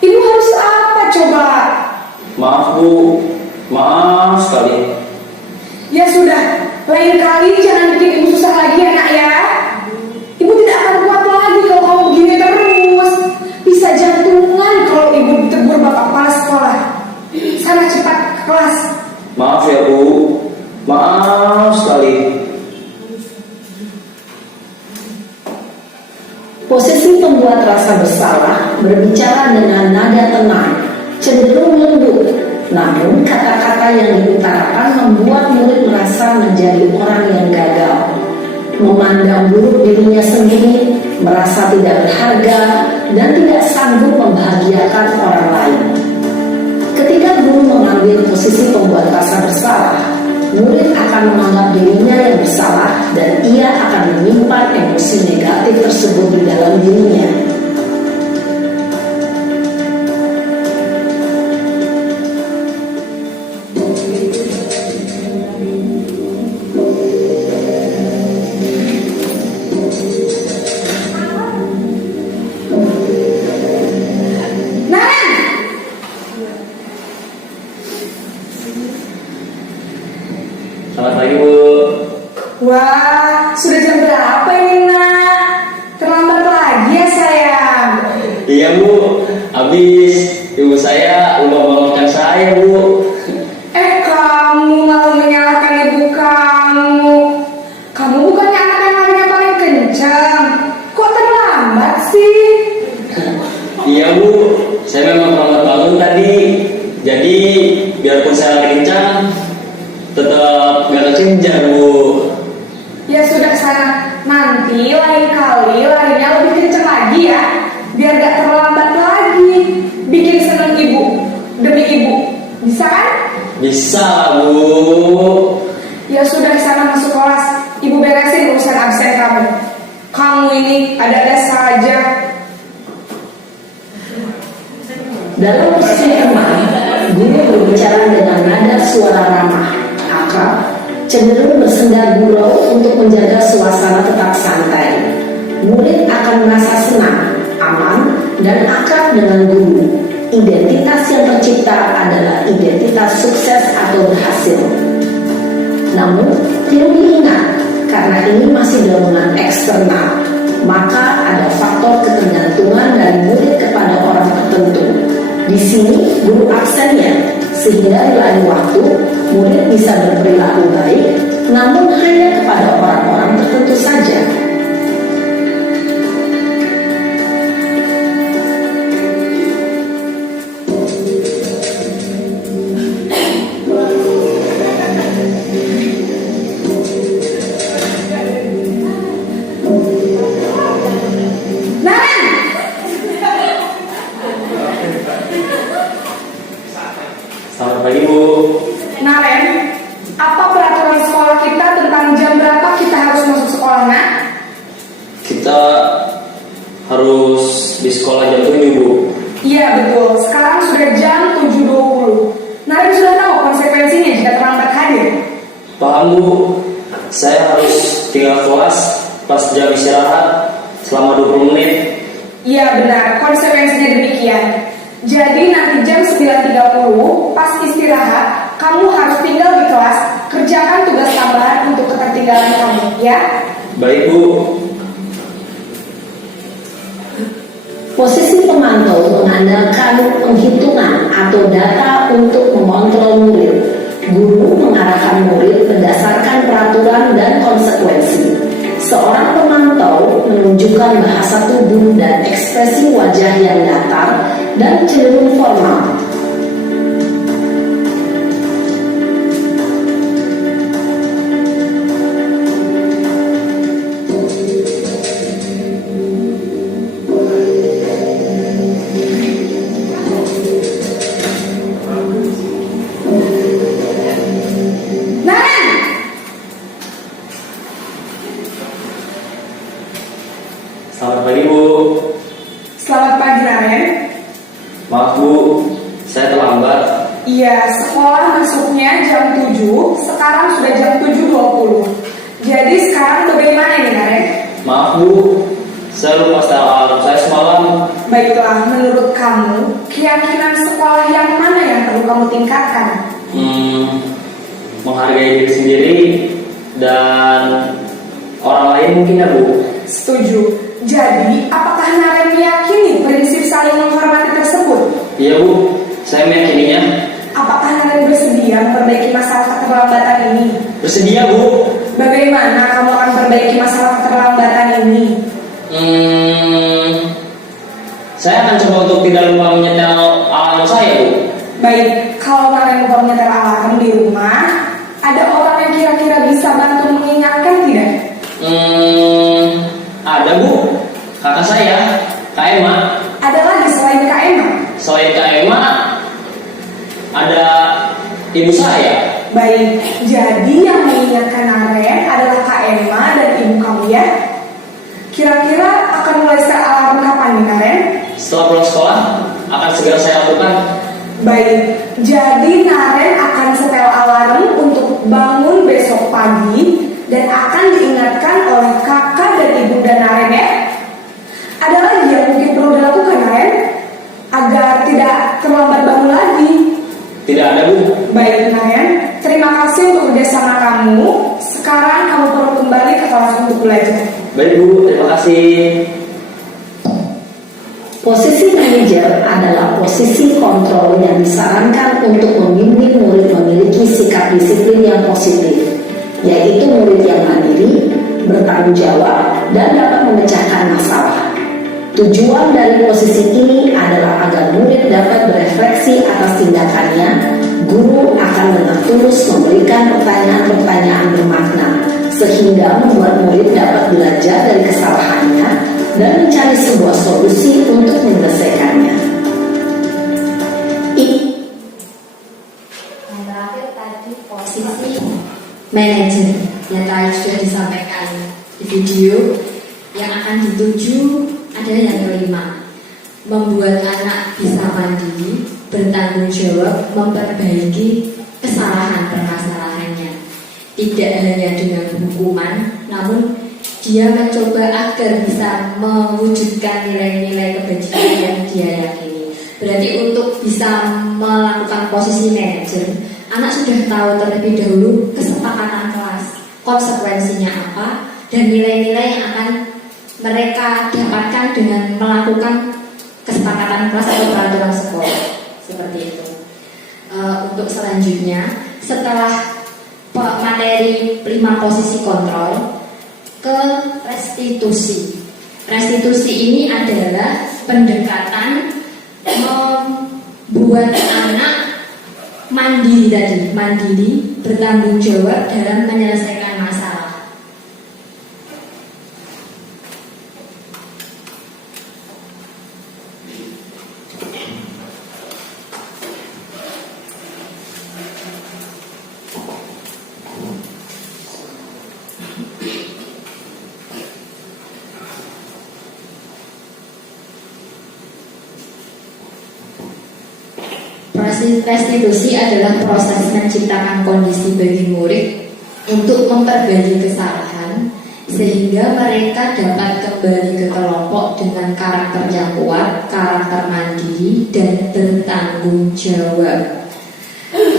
Ibu harus apa coba? Maaf, Bu. Maaf sekali. Ya sudah, lain kali jangan bikin ibu susah lagi ya nak ya. Ibu tidak akan kuat lagi kalau kamu begini terus. Bisa jantungan kalau ibu Maaf ya Bu, maaf sekali. Posisi pembuat rasa bersalah berbicara dengan nada tenang, cenderung lembut. Namun kata-kata yang diutarakan membuat murid merasa menjadi orang yang gagal, memandang buruk dirinya sendiri, merasa tidak berharga, dan tidak sanggup membahagiakan orang lain. Ketika guru mengambil posisi pembuat rasa bersalah, murid akan menganggap dirinya yang bersalah dan ia akan menyimpan emosi negatif tersebut di dalam dirinya. Selamat pagi Bu. Wah, sudah jam berapa ini nak? Terlambat lagi ya sayang. Iya Bu, habis ibu saya lupa bangunkan saya Bu. Kamu malah menyalahkan ibu kamu. Kamu bukannya anak yang larinya paling kencang. Kok terlambat sih? Iya Bu, saya memang terlambat bangun tadi. Jadi biarpun saya lari kencang, tetap gak kekejar Bu. Ya sudah sana, nanti lain kali larinya lebih kencang lagi ya, biar gak terlambat lagi. Bikin seneng ibu, demi ibu, bisa kan? Bisa Bu. Ya sudah sana masuk kelas, ibu beresin urusan absen kamu. Kamu ini ada-ada saja. Dalam posisi teman, guru berbicara dengan nada suara ramah, akrab, cenderung bersenda gurau untuk menjaga suasana tetap santai. Murid akan merasa senang, aman, dan akrab dengan guru. Identitas yang tercipta adalah identitas sukses atau berhasil. Namun, perlu diingat, karena ini masih dorongan eksternal, maka ada faktor ketergantungan dari murid kepada orang tertentu. Di sini guru absennya, sehingga di lain waktu murid bisa berperilaku baik, namun hanya kepada orang-orang tertentu saja. Selamat pagi Bu. Naren, apa peraturan sekolah kita tentang jam berapa kita harus masuk sekolah, nak? Kita harus di sekolah jam 7 Bu. Iya betul, sekarang sudah jam 7.20. Naren sudah tahu konsekuensinya jika terlambat hadir. Paham Bu, saya harus tinggal kelas pas jam istirahat selama 20 menit. Iya benar, konsekuensinya demikian. Jadi nanti jam 9.30 pas istirahat, kamu harus tinggal di kelas, kerjakan tugas tambahan untuk ketertinggalan kamu, ya? Baik Bu. Posisi pemantau mengandalkan penghitungan atau data untuk mengontrol murid. Guru mengarahkan murid berdasarkan peraturan dan konsekuensi. Seorang pemantau menunjukkan bahasa tubuh dan ekspresi wajah yang datar dan cenderung formal. Selamat pagi Bu. Selamat pagi, Naren. Maaf Bu, saya terlambat. Iya, sekolah masuknya jam 7, sekarang sudah jam 7.20. Jadi sekarang bagaimana nih, Naren? Maaf Bu, saya lupa setel alarm saya semalam. Baiklah, menurut kamu, keyakinan sekolah yang mana yang perlu kamu tingkatkan? Menghargai diri sendiri dan orang lain mungkin ya Bu. Setuju. Jadi, apakah Naren meyakini prinsip saling menghormati tersebut? Iya Bu, saya meyakininya. Apakah Naren bersedia bersedia memperbaiki masalah keterlambatan ini? Bersedia, Bu. Bagaimana kamu akan memperbaiki masalah keterlambatan ini? Saya akan coba untuk tidak lupa menyetel alarm saya, Bu. Baik, kalau kalian lupa menyetel alarm di rumah, ada orang yang kira-kira bisa bantu mengingatkan tidak? Ada, Bu. Kakak saya, Kak Emma. Ada lagi selain Kak Emma? Selain Kak Emma, ada ibu saya. Baik, jadi yang mengingatkan Naren adalah Kak Emma dan ibu kamu ya? Kira-kira akan mulai set alarm kapan nih Naren? Setelah pulang sekolah, akan segera saya lakukan. Baik, jadi Naren akan setel alarm untuk bangun besok pagi dan akan diingatkan oleh kakak dan ibu dan Naren ya. Ada lagi yang mungkin perlu dilakukan Naren agar tidak terlambat bangun lagi. Tidak ada, Bu. Baik Naren, terima kasih untuk kerjasama kamu. Sekarang kamu perlu kembali ke kelas untuk belajar. Baik, Bu. Terima kasih. Posisi manajer adalah posisi kontrol yang disarankan untuk membimbing murid memiliki sikap disiplin yang positif, yaitu murid yang mandiri, bertanggung jawab, dan dapat memecahkan masalah. Tujuan dari posisi ini adalah agar murid dapat berefleksi atas tindakannya. Guru akan dengan tulus memberikan pertanyaan-pertanyaan bermakna, sehingga membuat murid dapat belajar dari kesalahannya dan mencari sebuah solusi untuk menyelesaikannya. Yang terakhir tadi posisi manajer yang tadi sudah disampaikan di video. Yang akan dituju adalah yang kelima, membuat anak bisa mandiri, bertanggung jawab, memperbaiki kesalahan permasalahannya. Tidak hanya dengan hukuman, namun dia mencoba agar bisa mewujudkan nilai-nilai kebajikan yang dia yakini. Berarti untuk bisa melakukan posisi manajer, anak sudah tahu terlebih dahulu kesepakatan kelas, konsekuensinya apa, dan nilai-nilai yang akan mereka dapatkan dengan melakukan kesepakatan kelas atau peraturan sekolah. Seperti itu. Untuk selanjutnya, setelah materi 5 posisi kontrol, ke restitusi. Restitusi ini adalah pendekatan membuat anak mandiri, bertanggung jawab dalam menyelesaikan masalah. Restitusi adalah proses menciptakan kondisi bagi murid untuk memperbaiki kesalahan sehingga mereka dapat kembali ke kelompok dengan karakter yang kuat, karakter mandiri, dan bertanggung jawab.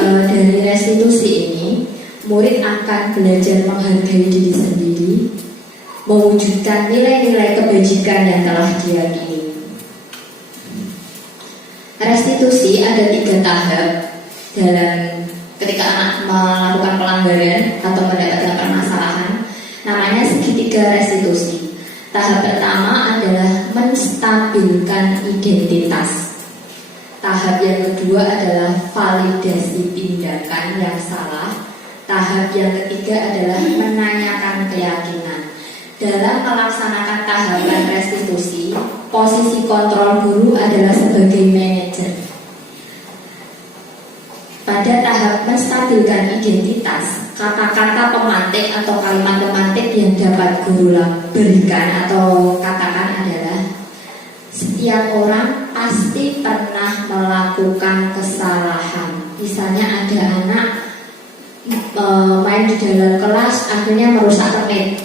Dari restitusi ini, murid akan belajar menghargai diri sendiri, mewujudkan nilai-nilai kebajikan yang telah diyakini. Restitusi ada 3 tahap dalam ketika anak melakukan pelanggaran atau mendapatkan permasalahan. Namanya segitiga restitusi. Tahap pertama adalah menstabilkan identitas. Tahap yang kedua adalah validasi tindakan yang salah. Tahap yang ketiga adalah menanyakan keyakinan. Dalam melaksanakan tahapan restitusi, posisi kontrol guru adalah sebagai manajer. Pada tahap menstabilkan identitas, kata-kata pemantik atau kalimat pemantik yang dapat guru berikan atau katakan adalah setiap orang pasti pernah melakukan kesalahan. Misalnya ada anak main di dalam kelas akhirnya merusak permen,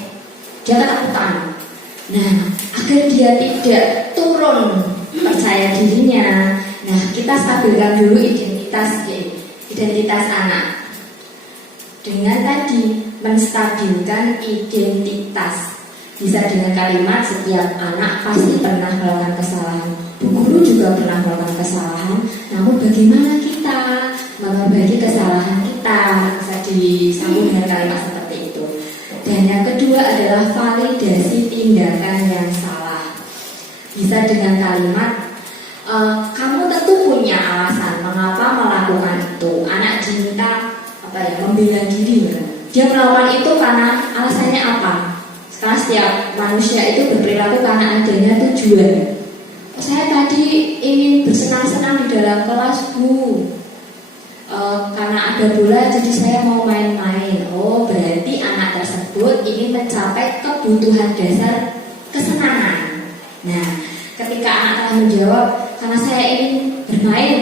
dia ketakutan. Nah, agar dia tidak turun percaya dirinya, nah kita stabilkan dulu identitas anak dengan tadi menstabilkan identitas. Bisa dengan kalimat setiap anak pasti pernah melakukan kesalahan. Bu guru juga pernah melakukan kesalahan. Namun bagaimana kita memperbaiki kesalahan kita, bisa disambung dengan kalimat seperti itu. Dan yang kedua adalah validasi tindakan yang salah. Bisa dengan kalimat, kamu tentu punya alasan mengapa melakukan itu. Anak diminta membela diri, dia melakukan itu karena alasannya apa? Karena setiap manusia itu berperilaku karena adanya tujuan. Saya tadi ingin bersenang-senang di dalam kelas, Bu. Karena ada bola jadi saya mau main-main. Oh, berarti anak tersebut ingin mencapai kebutuhan dasar kesenangan. Nah, ketika anak telah menjawab karena saya ingin bermain,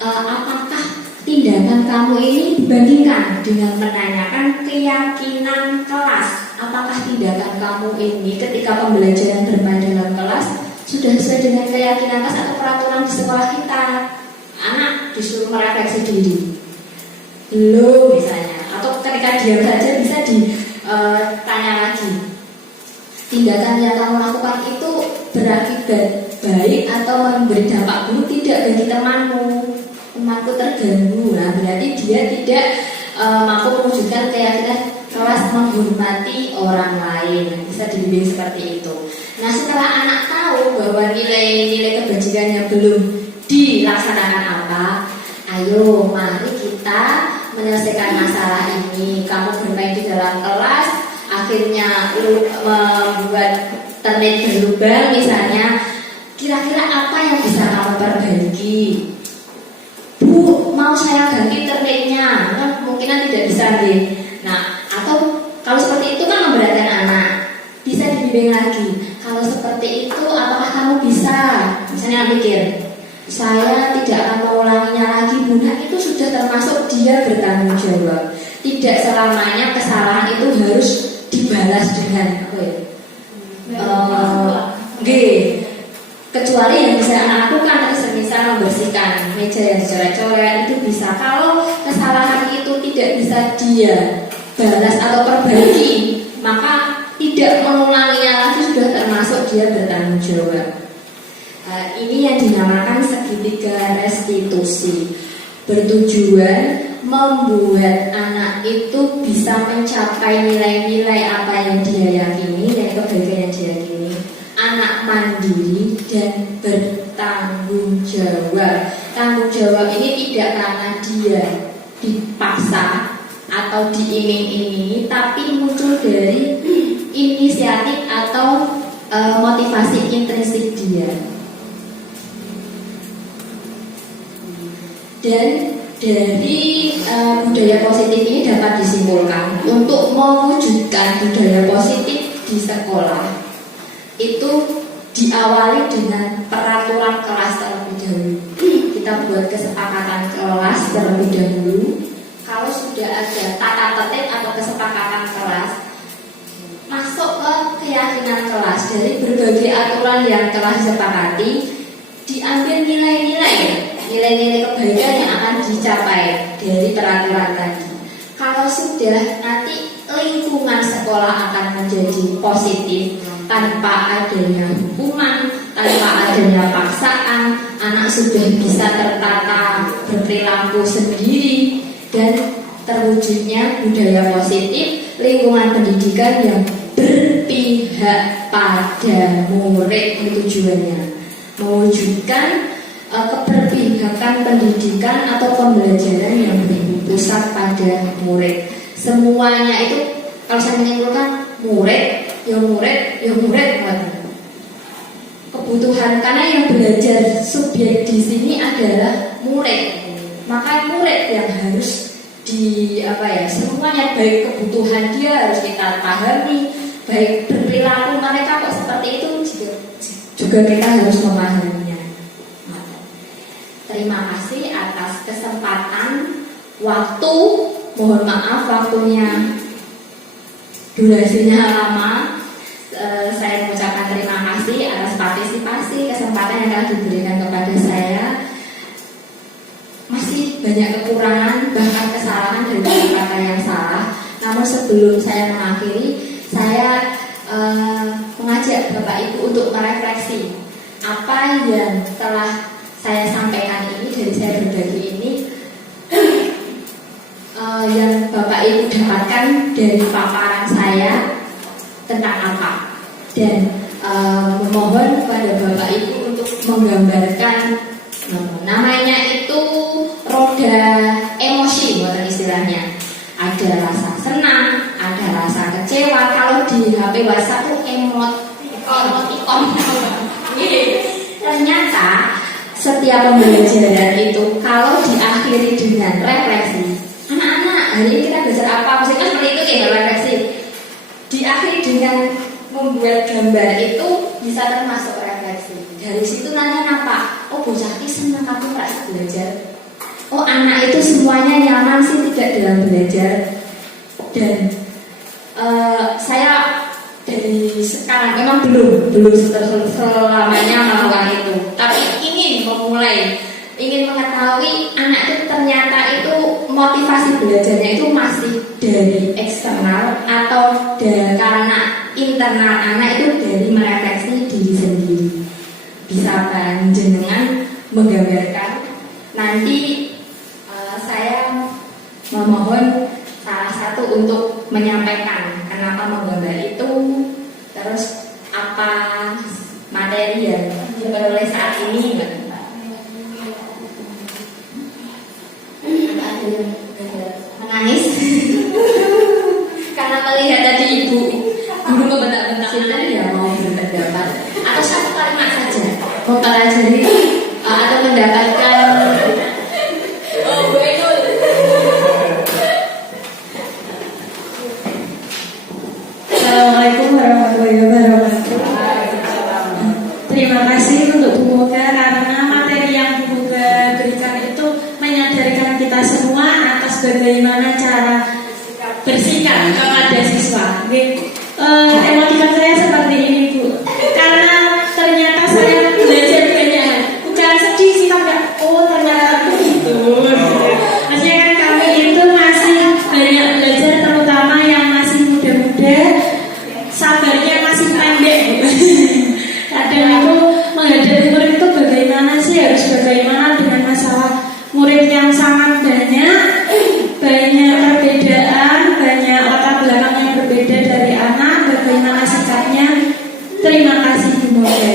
apakah tindakan kamu ini dibandingkan dengan menanyakan keyakinan kelas? Apakah tindakan kamu ini ketika pembelajaran bermain dalam kelas sudah sesuai dengan keyakinan kelas atau peraturan di sekolah kita? Anak disuruh merefleksi diri, belum misalnya, atau ketika diam saja bisa ditanya lagi, tindakan yang kamu lakukan itu berakibat baik atau memberi dampak buruk tidak bagi temanku terganggu. Nah, berarti dia tidak mampu mewujudkan keyakinan kelas menghormati orang lain. Bisa dibimbing seperti itu. Nah, setelah anak tahu bahwa nilai-nilai kebajikannya belum dilaksanakan apa, ayo mari kita menyelesaikan masalah ini. Kamu bermain di dalam kelas, akhirnya lu membuat ternet berlubang misalnya, kira-kira apa yang bisa kamu perbaiki? Bu, mau saya ganti ternetnya, kan kemungkinan tidak bisa deh. Nah, atau kalau seperti itu kan memberatkan anak, bisa dibimbing lagi. Kalau seperti itu, apakah kamu bisa? Misalnya pikir, saya tidak akan mengulanginya lagi, Bunda. Itu sudah termasuk dia bertanggung jawab. Tidak selamanya kesalahan itu harus dibalas dengan kecuali yang bisa anak lakukan, semisal membersihkan meja yang dicoret-coret, itu bisa. Kalau kesalahan itu tidak bisa dia balas atau perbaiki, maka tidak mengulanginya lagi sudah termasuk dia bertanggung jawab. Ini yang dinamakan segitiga restitusi, bertujuan membuat anak itu bisa mencapai nilai-nilai apa yang dia yakini dan kebaikan yang dia yakini. Anak mandiri dan bertanggung jawab. Tanggung jawab ini tidak karena dia dipaksa atau diiming-imingi, tapi muncul dari inisiatif atau motivasi intrinsik dia. Dan dari budaya positif ini dapat disimpulkan untuk mewujudkan budaya positif di sekolah itu diawali dengan peraturan kelas terlebih dahulu. Kita buat kesepakatan kelas terlebih dahulu. Kalau sudah ada tata tertib atau kesepakatan kelas, masuk ke keyakinan kelas. Dari berbagai aturan yang telah disepakati, diambil nilai-nilai kebaikan yang akan dicapai dari peraturan tadi. Kalau sudah, nanti lingkungan sekolah akan menjadi positif tanpa adanya hukuman, tanpa adanya paksaan. Anak sudah bisa tertata berperilaku sendiri dan terwujudnya budaya positif, lingkungan pendidikan yang berpihak pada murid. Itu tujuannya, mewujudkan keberpihakan pendidikan atau pembelajaran yang berpusat pada murid. Semuanya itu kalau saya menyimpulkan murid. Kebutuhan, karena yang belajar subjek di sini adalah murid. Maka murid yang harus semuanya, baik kebutuhan dia harus kita pahami, baik berperilaku mereka kok seperti itu juga kita harus memahaminya. Terima kasih atas kesempatan waktu. Mohon maaf waktunya durasinya lama. Saya mengucapkan terima kasih atas partisipasi, kesempatan yang telah diberikan kepada saya. Masih banyak kekurangan, bahkan kesalahan dan kata-kata yang salah. Namun sebelum saya mengakhiri, saya mengajak Bapak Ibu untuk merefleksi apa yang telah saya sampaikan ini, dari saya berbagi ini, Bapak Ibu dapatkan dari paparan saya tentang apa. Dan memohon kepada Bapak Ibu untuk menggambarkan namanya itu roda emosi, bukan istilahnya. Ada rasa senang, ada rasa kecewa. Kalau di HP WhatsApp itu emoticon. Ternyata setiap pembelajaran itu kalau diakhiri dengan refleksi, anak-anak hari ini kita belajar apa? Maksudnya seperti itu ya, refleksi. Diakhiri dengan membuat gambar itu bisa termasuk refleksi. Dari situ nanti apa? Oh, bocah ini senang aku merasa belajar. Oh, anak itu semuanya nyaman sih tidak dalam belajar. Dan saya dari sekarang memang belum selamanya melakukan itu, tapi ingin memulai, ingin mengetahui anak itu ternyata itu motivasi belajarnya itu masih dari eksternal atau karena internal anak itu dari merefleksi diri sendiri. Bisa panjenengan menggambarkan. Nanti saya memohon salah satu untuk menyampaikan kenapa menggambar itu, terus apa materi yang diperoleh saat ini. Menangis karena melihat tadi ibu guru membentak-bentak anak ya mau berpendapat atau satu kalimat saja mempelajari atau mendapatkan. Assalamualaikum warahmatullahi wabarakatuh. Terima kasih untuk Bu Moga karena materi yang Bu Moga berikan itu menyadarkan kita semua atas bagaimana cara bersikap kepada siswa. Emotikan saya seperti ini, Bu. Karena ternyata saya belajar banyak. Bukan sedih sih, Pak. Oh, ternyata begitu. Maksudnya kan kami itu masih banyak belajar, terutama yang masih muda-muda. Sabarnya masih pendek. Kadang itu menghadapi murid itu bagaimana sih, harus bagaimana dengan masalah murid yang sangat banyak perbedaan, banyak latar belakang yang berbeda dari anak, bagaimana sikapnya. Terima kasih Bu Moga.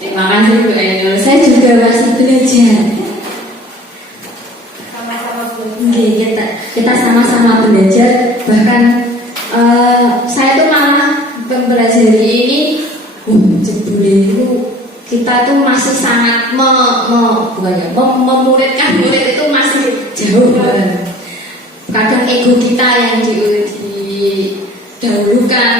Terima kasih Bu Ainul. Saya juga masih belajar. Kita sama-sama belajar. Bahkan saya tuh malah mempelajari ini. Jebule itu kita tuh masih sangat memuridkan murid itu masih jauh banget. Kadang ego kita yang didahulukan,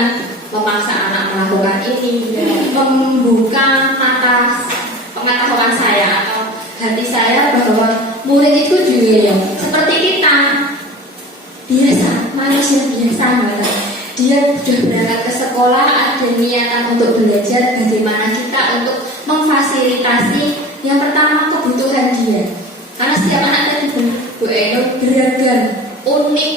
memaksa anak melakukan ini, membuka mata pengetahuan saya atau hati saya bahwa murid itu juga seperti kita, biasa, manusia biasa banget. Dia sudah berangkat ke sekolah, ada niatan untuk belajar, bagaimana kita untuk memfasilitasi yang pertama kebutuhan dia. Karena setiap anak tadi Bu Ainul beragam, unik,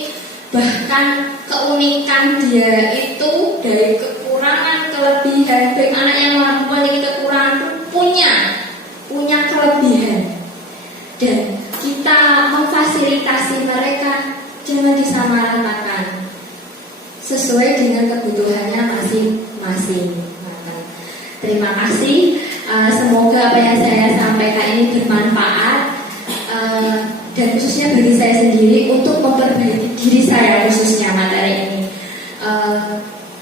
bahkan keunikan dia itu dari kekurangan, kelebihan. Baik anak yang memiliki kekurangan punya kelebihan. Dan kita memfasilitasi mereka, jangan disamaratakan, sesuai dengan kebutuhannya masing-masing. Terima kasih. Semoga apa yang saya sampaikan ini bermanfaat dan khususnya bagi saya sendiri untuk memperbaiki diri saya khususnya materi ini.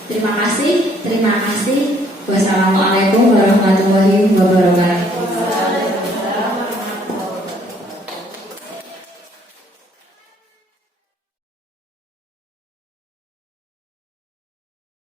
Terima kasih. Wassalamualaikum warahmatullahi wabarakatuh.